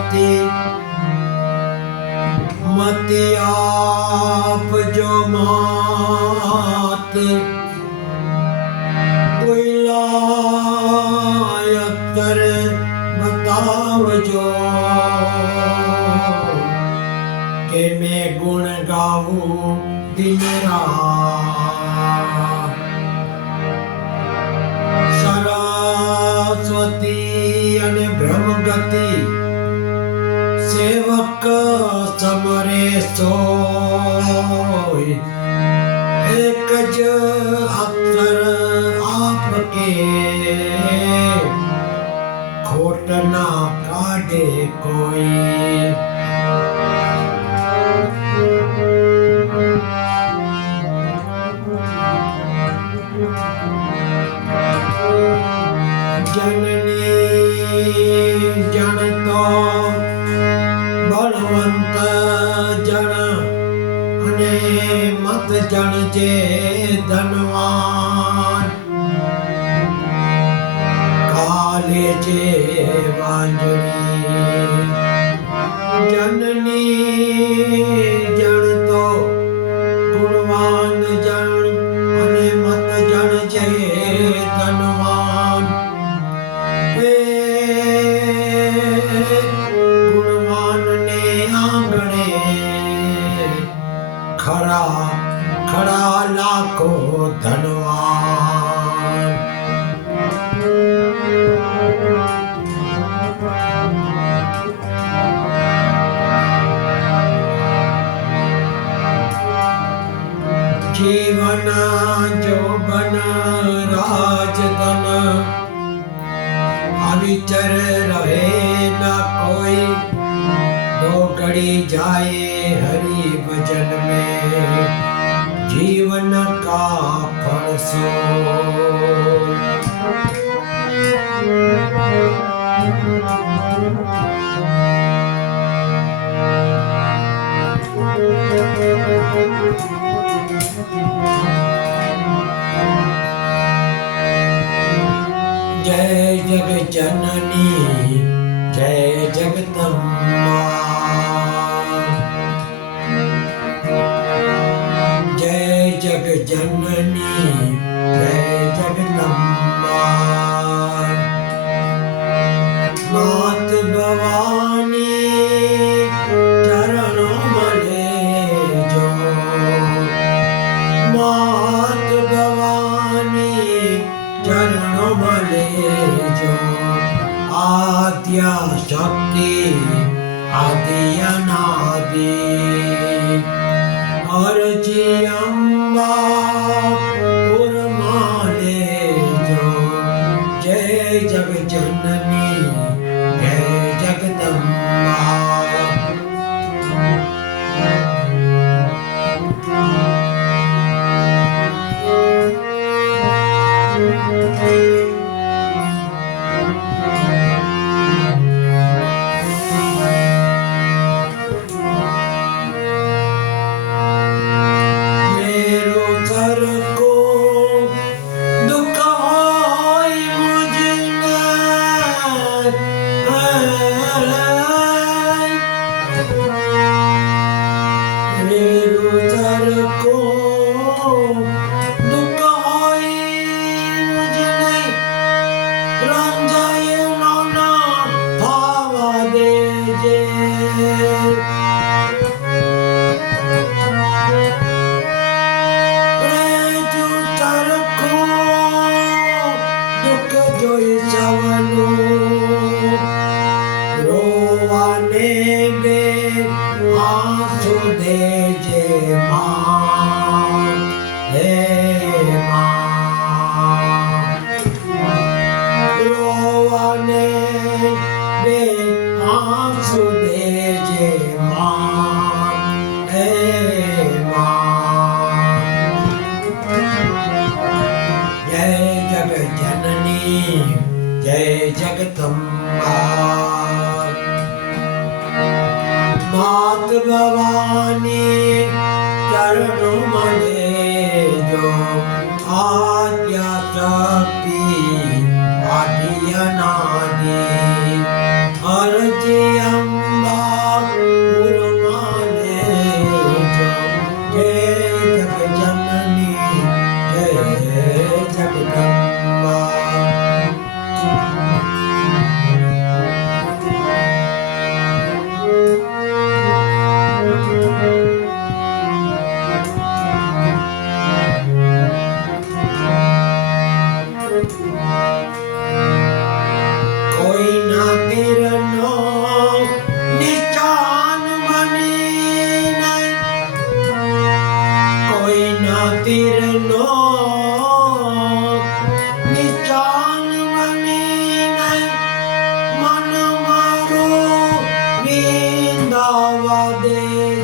गति मति आप जो मात कोई लायक बताव जो के मैं गुण गाऊं दिन रात सरस्वती अने ब्रह्म गति सेवक समरे सोय एक ज अक्षर आपके खोट ना काढ़े कोई जननी जन तो बलवंत जन अने मत जन जे धनवान काले जे वांजनी जननी जन तो गुणवान जन अने मत जन जे धनवान गुणवान ने आंगणे खड़ा खड़ा लाखो धनवान जीवन जोबन राजधन अविचर रहे न कोई दो घड़ी जाए हरि भजन में जीवन का फल सो जय जग जननी जय जगदम्बा जय जग जननी जय जगदम्बा मात भवानी चरणों मले जो मात भवानी चरणों मले जो आद्या शक्ति आदि अनादि अर्जी अम्बा उर्माले जो जय जग जननी जय जगदम्बा जय जगदम्बा मात भवानी चरणों मले जो आद्या शक्ति आदि अनादि अर्जी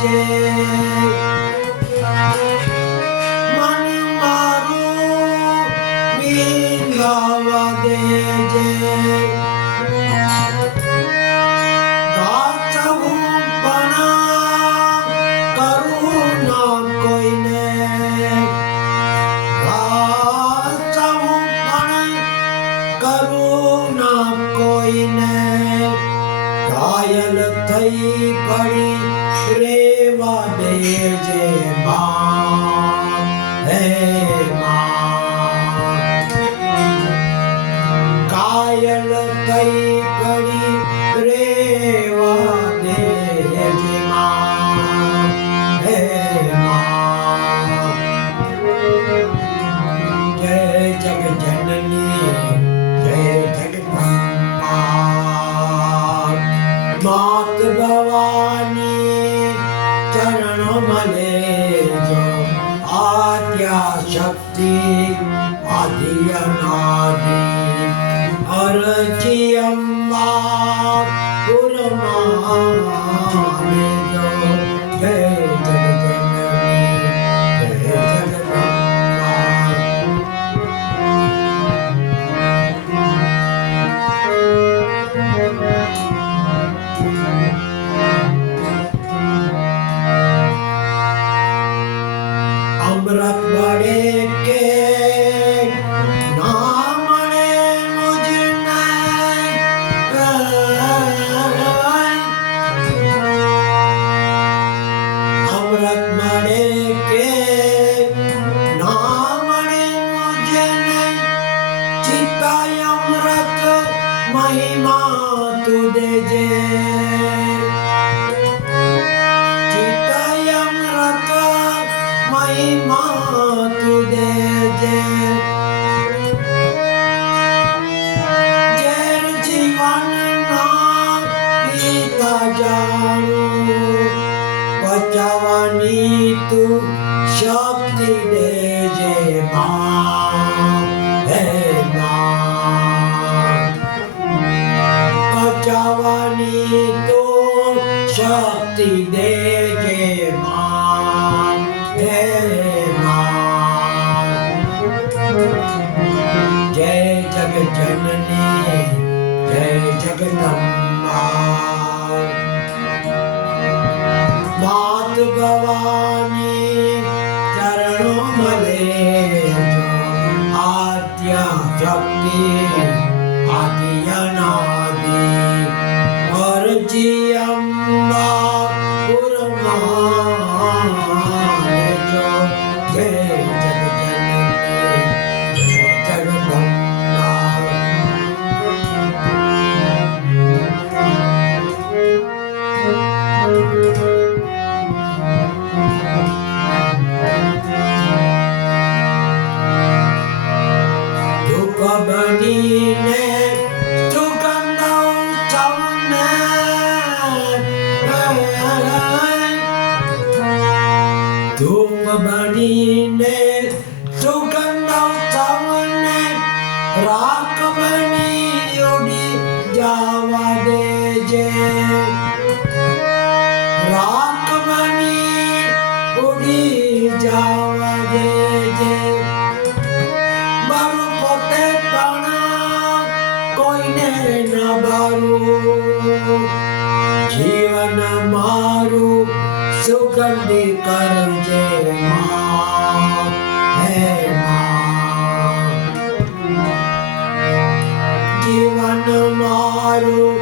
દેજે મન મારું વિંધાવા દેજે ગાચવું પણ કરું ના કોઈને ગાચવું પણ કરું ના કોઈને ઘાયલ થઈ પડી રેવા દેજે માં હે માં ઘાયલ થઈ પડી રેવા દેજે માં હે માં જય જગજનની જય જગદંબા માત ભવાની ચરણો મલે જો આદ્યા શક્તિ આદિ અનાદિ અરજી અંબા પુરમાને જો જય જગજનની જય જગદંબા અમૃત મળે કે ના મળે મુજને અમૃત મળે કે ના મળે મુજને ચિતાય અમૃત મહિમા તું દેજે ચિતાય અમૃત મહિમા તું દેજે ઝેર જીવનના પીતા જાણું બચાવવાની તું શક્તિ દેજે માં હે માં બચાવવાની તું શક્તિ દેજે માં હે માં જય જગજનની જય જગદંબા માત ભવાની ચરણો મલે જો આદ્યા શક્તિ આદિ અનાદિ અરજી અંબા પુરમાને જો જય જગજનની જય જગદંબા ધૂપ બનીને સુગંધ ઉત્સવને ધૂપ બનીને સુગંધ ઉત્સવને રાખ બની ઉડી જવા દેજે રાખ બની ઉડી જવા દેજે મારું પોતે પણ કોઈને ન બારું જીવન મારું સુગંધી કરજે માં હે માં જીવન મારું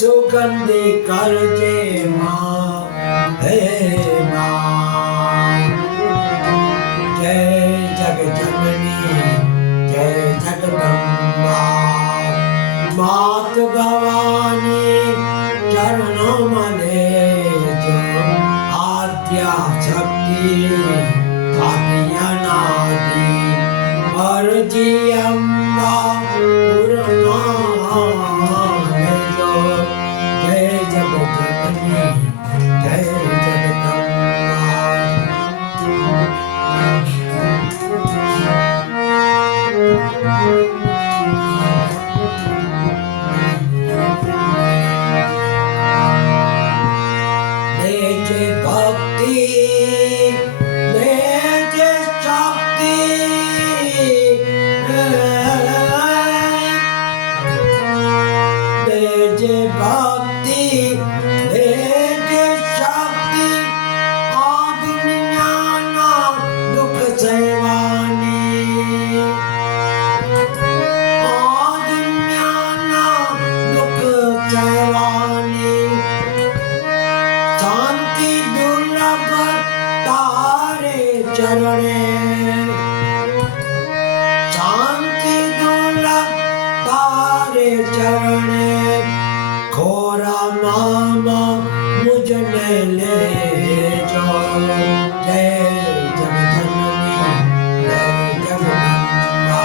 સુગંધી કરજે માં હે માં જય જગજનની જય જગદંબા માત ભવાની ચરણો મલે જો આદ્યા શક્તિ આદિ અનાદિ અરજી અંબા પુરમાને જો જય જગજનની જય જગદંબા चरणे शांति दुर्लभ तारे चरणे खोरा मामा मुझने ले जो जय जगजननी जय जगदम्बा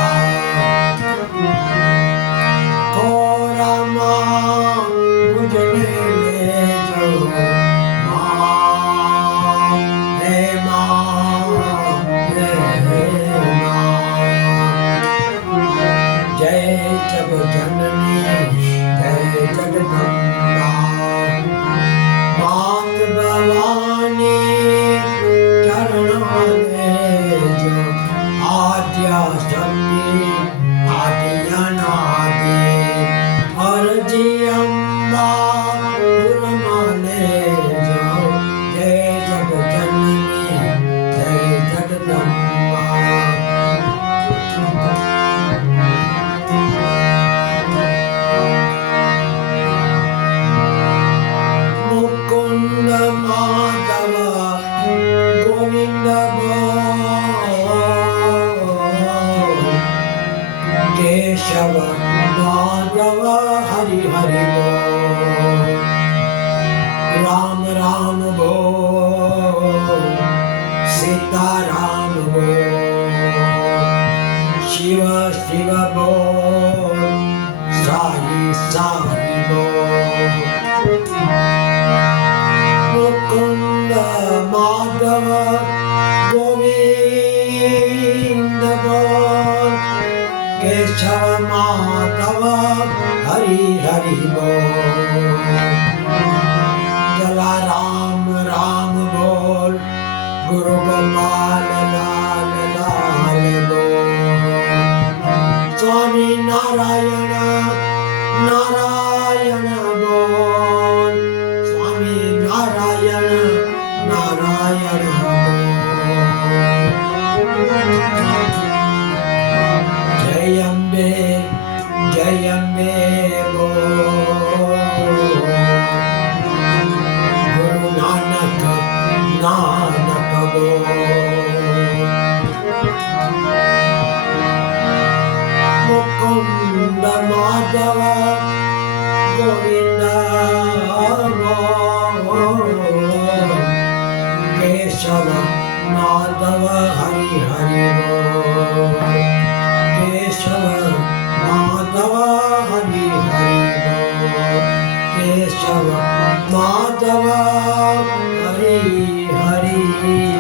खोरा माँ मुझने ले जो माँ हे माँ हे माँ जय जगजननी जय जगदम्बा मात भवानी चरणों में जो आद्या शक्ति आदि अनादि अर्जी अम्बा उर्माले जो जय जगजननी जय जगदम्बा मुकुंद माधव गोविंद केशव माधव हरि हरि बोल राम राम बोल सीता राम बोल शिव शिव बोल साई साई बोल मुकुंद माधव गोविंद बोल केशव माधव हरि हरि बोल जला राम राम बोल गुरु गोपाल लाल लाल बोल स्वामी नारायण नारायण बोल स्वामी नारायण नारायण बोल जय अम्बे बोल गुरु नानक नानक बोल मुकुंद माधव गोविंद बोल केशव माधव हरि हरि बोल केशव माधव हरि हरि बोल केशव माधव हरि हरि